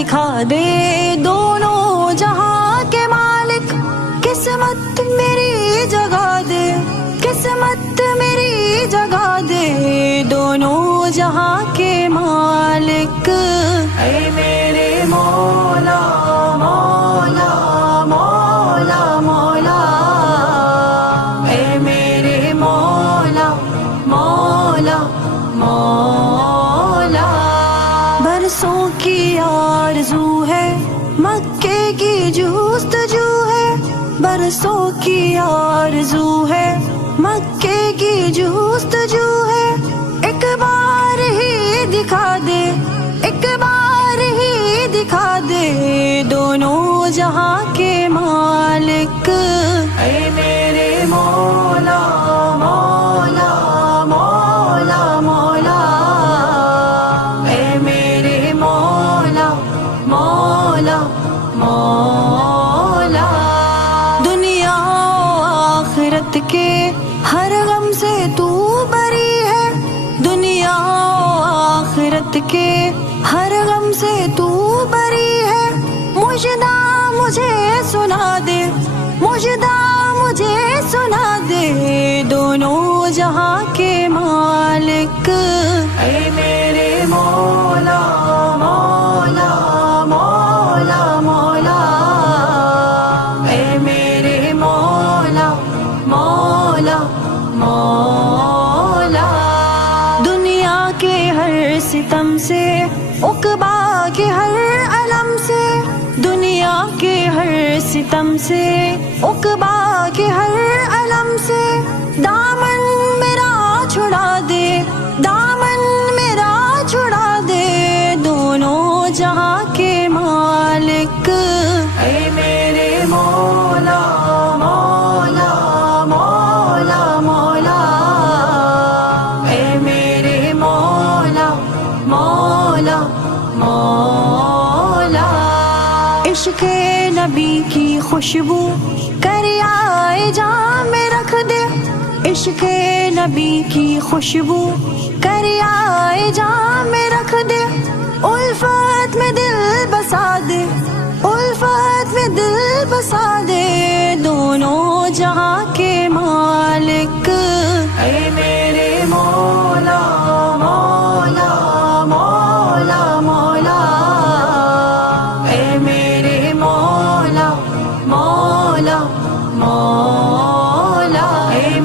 دکھا دے دونوں جہاں کے مالک، قسمت میری جگا دے، قسمت میری جگا دے دونوں جہاں کے مالک۔ اے میرے مولا مولا مولا مولا، اے میرے مولا مولا مولا۔ برسوں کی آرزو ہے، مکے کی جستجو ہے، برسوں کی آرزو ہے، مکے کی جستجو ہے۔ ایک بار ہی دکھا دے، ایک بار ہی دکھا دے دونوں جہاں کے مالک۔ اے میرے مولا مولا مولا مولا، اے میرے مولا مولا مولا۔ دنیا و آخرت کے ہر غم سے تو بری ہے، دنیا و آخرت کے ہر غم سے تو بری ہے۔ مجدہ مجھے سنا دے، مجدہ مجھے سنا دے دونوں جہاں کے مالک۔ اے میرے مولا مولا مولا مولا، اے میرے مولا مولا مولا۔ دنیا کے ہر ستم سے، عقبا کے ہر علم سے، دنیا کے ہر ستم سے، عقبا کے ہر علم سے دامن میرا چھڑا دے، دامن میرا چھڑا دے دونوں جہاں کے مالک۔ اے میرے مولا مولا مولا مولا، اے میرے مولا مولا مولا۔ عشق نبی کی خوشبو کریائے جام میں رکھ دے، عشق نبی کی خوشبو کریائے جام میں رکھ دے۔ الفت میں دل بسا دے، الفت میں دل بسا دے دونوں جہاں کے مالک۔ اے میرے مولا مولا مولا مولا، اے میرے مولا مولا مولا، اے